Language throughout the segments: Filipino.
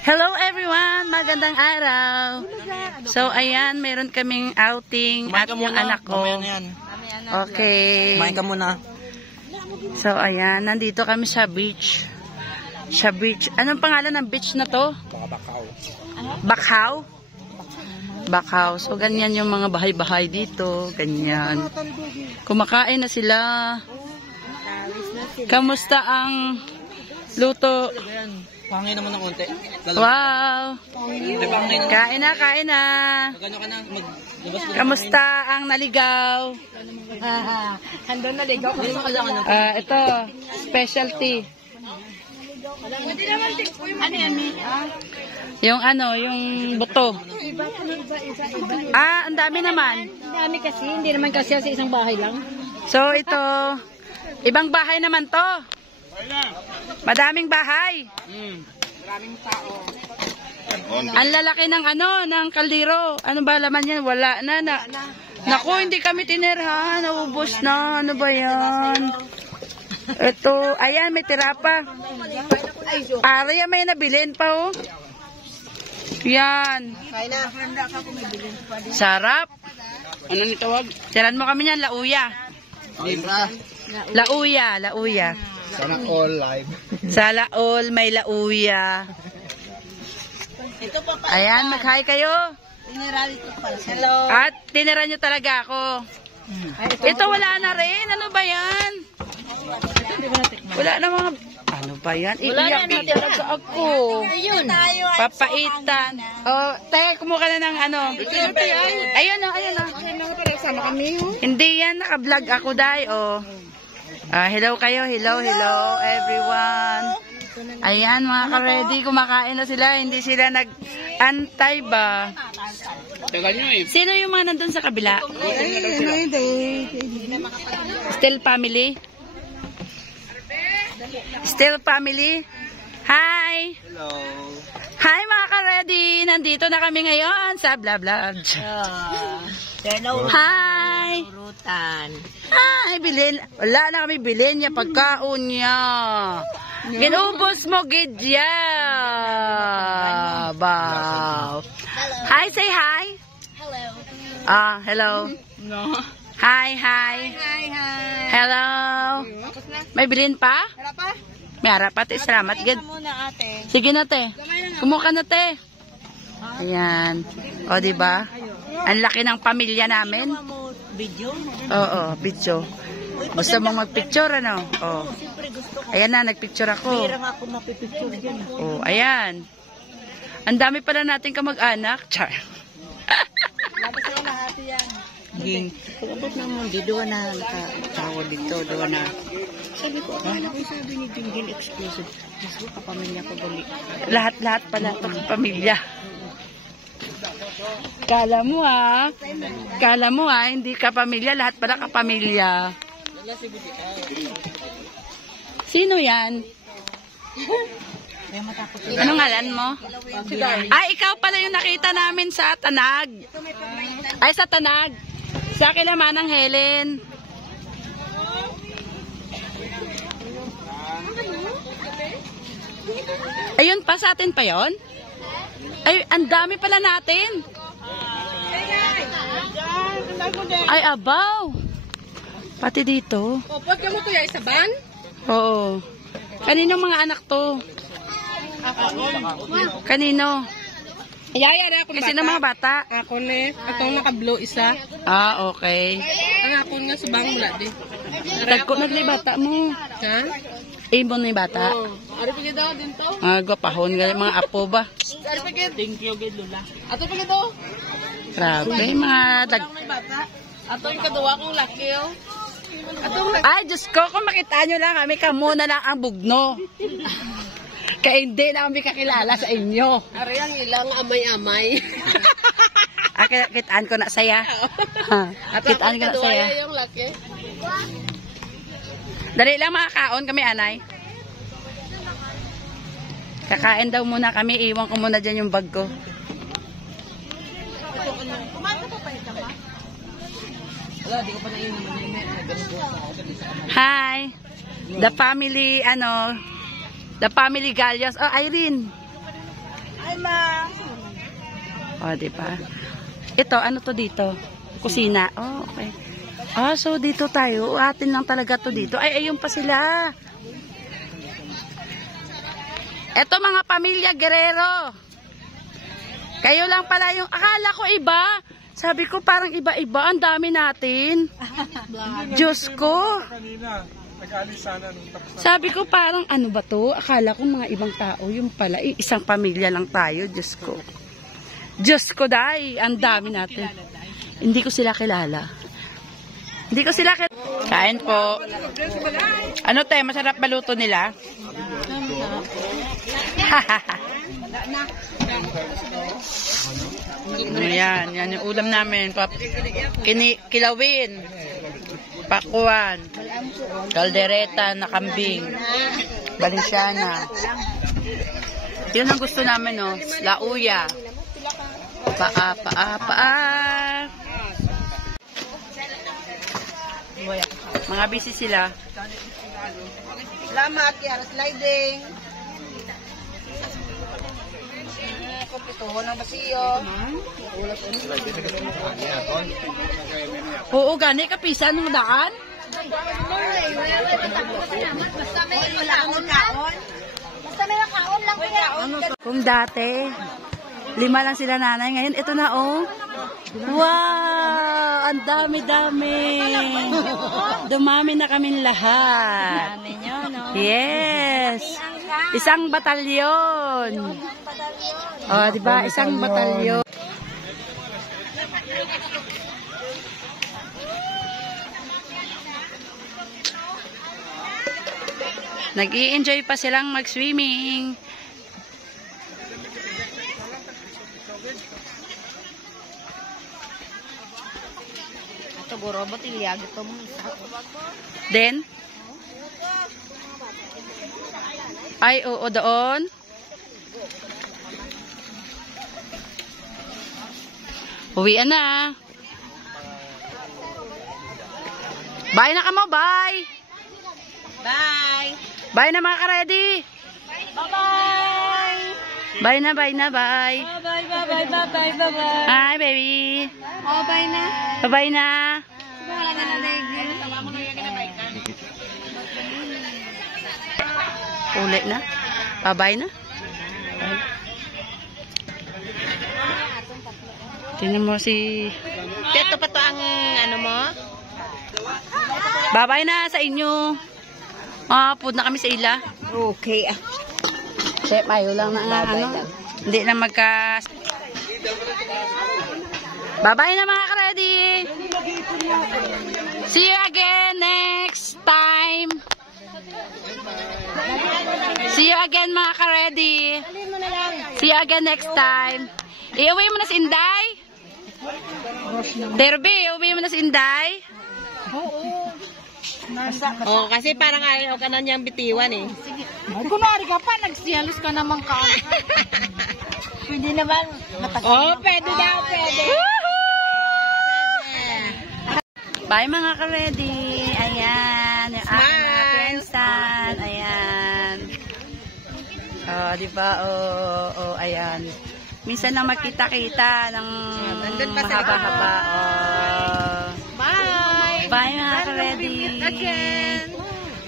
Hello everyone! Magandang araw! So ayan, meron kaming outing at yung anak ko. Okay. Kumain ka muna. So ayan, nandito kami sa beach. Sa beach. Anong pangalan ng beach na to? Bakaw. Bakaw? Bakaw. So ganyan yung mga bahay-bahay dito. Ganyan. Kumakain na sila. Kamusta ang luto? Pangay naman ng konti. Wow! Kain na, kain na. Kamusta ang naligaw? Handon naligaw. Ito, specialty. Ano yan, Mi? Yung yung buto. Ang dami naman. Ang dami kasi, hindi naman kasi sa isang bahay lang. So ito, ibang bahay naman to. Madaming bahay. Maraming tao. Ang lalaki ng ng kaldero. Ano ba laman yan? Wala na. Naku, hindi kami tinirhan. Naubos na. Ano ba yan? Ito, ayan, may tira pa. Arya, may nabilin pa, oh. Yan. Sarap. Ano ni tawag? Tiran mo kami yan, lauya. Lauya. Sana all live. Sala all, may lauya. Ayan, mag-hi kayo. Hello. At tinira nyo talaga ako. Ito wala na rin. Ano ba yan? Wala na mga... Ano ba yan? Iiyak na talaga ako. Ayun. Papaitan. Oh, te, kumuha ka na ng Ayun o. Sama kami. Hindi yan. Naka-vlog ako, day. Oh. Hello kayo. Hello everyone. Ayan, mga ka-ready. Kumakain na sila. Hindi sila nag-antay ba? Sino yung mga nandun sa kabila? Still family? Still family? Hi! Hello. Hi mga ka-ready! Nandito na kami ngayon sa Blablab. Hi! Hi! Bilhin. Wala na kami bilhin niya. Pagkaon niya. Ginubos mo, Gidya! Wow! Hi! Say hi! Hello. Hello. No. Hi! Hi. Hello! May bilhin pa? Wala pa? May harap ate. Salamat, Gid. Muna, ate. Sige na, te. Kumuha ka na, te. Ayan. O, diba? Ang laki ng pamilya namin. Video? Oo, video. Gusto mong magpicture, ano? O. Ayan na, nagpicture ako. Pirang ako napipicture dyan. O, ayan. Ang dami pala natin kamag-anak. Char. Labas na lahat yan. Pag-abot naman, di doon na nakatawa dito, doon na. Sabi ko, akala ko sabi ni Jinggin exclusive. Mas kapamilya ko gali. Lahat-lahat pala ito pamilya. Kala mo hindi ka pamilya, lahat pala kapamilya. Sino yan? Anong ngalan mo? Ay, ikaw pala yung nakita namin sa Tanag. Ay, sa Tanag. Sa Kilaman ng Helen. Ayun pa, sa atin pa yon? Ay, ang dami pala natin. Ay, abaw. Pati dito. Pwede ka mo ito yung isa ban? Oo. Kanino mga anak to? Kanino? Yaya na akong Kasi ng mga bata. Ako ne. Atong naka-blue isa. Okay. Ang ako nga subang mula di. Tagko naglibata mo. Ha? Ibon na yung bata. Ari pa daw din to. Gapahon nga mga apo ba? Ari pa thank you gid Lola. Ato pa daw. Grabe, mga Ato yung kaduwa kong laki oh. Ay, Diyos ko, kung makita nyo lang kami, kamo na lang ang bugno. Kaya hindi na kami kakilala sa inyo. Ari ang ilang amay-amay. Kitaan ko na saya. Kitaan ko na saya. Yung laki. Dali lang makakaon kami, anay. Kakain daw muna kami. Iwan ko muna dyan yung bag ko. Hi. The family, the family Galyos. Oh, Irene. Ay, ma. O, diba? Ito, ano to dito? Kusina. Oh, okay. Ah, so dito tayo. Atin lang talaga to dito. Ay, ayun pa sila. Ito mga pamilya Guerrero. Kayo lang pala yung, akala ko iba. Sabi ko parang iba-iba. Ang dami natin. Diyos ko. Sabi ko parang ano ba to? Akala ko mga ibang tao. Yung pala, isang pamilya lang tayo. Diyos ko. Diyos ko, day. Ang dami natin. Hindi ko sila kilala. Hindi ko sila kilala. Kain po. Ano tayo? Masarap baluto nila? Ayan, yan yung ulam namin. Kilawin, pakuan, kaldereta na kambing, Balenciana. Yun ang gusto namin, no? Lauya. Paa. Mga busy sila. Salamat, Yara Sliding. Kumpituho ng basiyo. Oo, gani kapisa ng daan. Basta may nakaon lang kuya. Kung dati, 5 lang sila nanay. Ngayon, ito na, oh. Wow! Ang dami-dami. Dumami na kaming lahat. Yes. Isang batalyon. Oh, diba? Isang batalyon. Nag-i-enjoy pa silang mag-swimming. Ito guro botilya gitu mo isa. Then? Ay, oo, doon. Uwian na. Bye na ka mo, bye. Bye. Bye na mga ka-ready. Bye-bye. Bye na, bye. Bye-bye. Hi, baby. Oh, bye na. Bye-bye na. Wala na na. Uli na. Bye-bye na. Tingnan mo si... Ito pa to ang ano mo? Bye-bye na sa inyo. Food na kami sa ila. Okay. Chef, ayaw lang na ano. Hindi na magka... Bye-bye na mga ka-ready. See you again next time. See you again mga ka-ready. See you again next time. Iuwi mo na si Inday? Derby, iuwi mo na si Inday? Oh, kasi parang ayaw ka na niyang bitiwan eh. Ay, kunwari ka pa, nagsiyalos ka naman ka. Pwede naman. Oh, pwede daw, pwede. Bye mga ka-ready. Ayan. Yung aking mga Princeton. Ayan. Oh, diba? Oh, ayan. Minsan lang magkita-kita ng mahaba-haba. Oh. Bye. Bye mga ka-ready.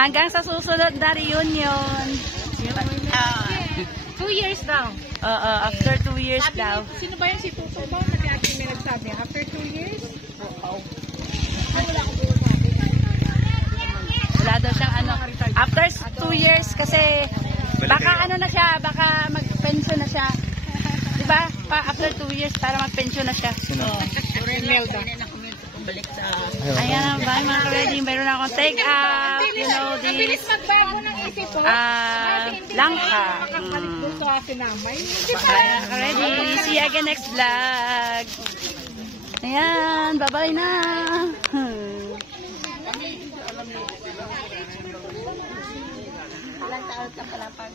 Hanggang sa susunod na reunion. 2 years daw. After 2 years Sabi daw. ni, sino ba yung si Tuto ba? Nag-ati may nagsabi. After 2 years? Wala daw siyang ano. After 2 years kasi baka ano na siya, baka mag-pension na siya. Diba? After 2 years para mag-pension na siya. Imelda. Ayan, bye mga ka-ready. Meron akong take up. You know, Bilis this magbago ng isip ko. langka. Makakalit ko sa sinamay. Ayan, ka-ready. See you again next vlog. Ayan, bye-bye na. Ilang taon ka pala pag...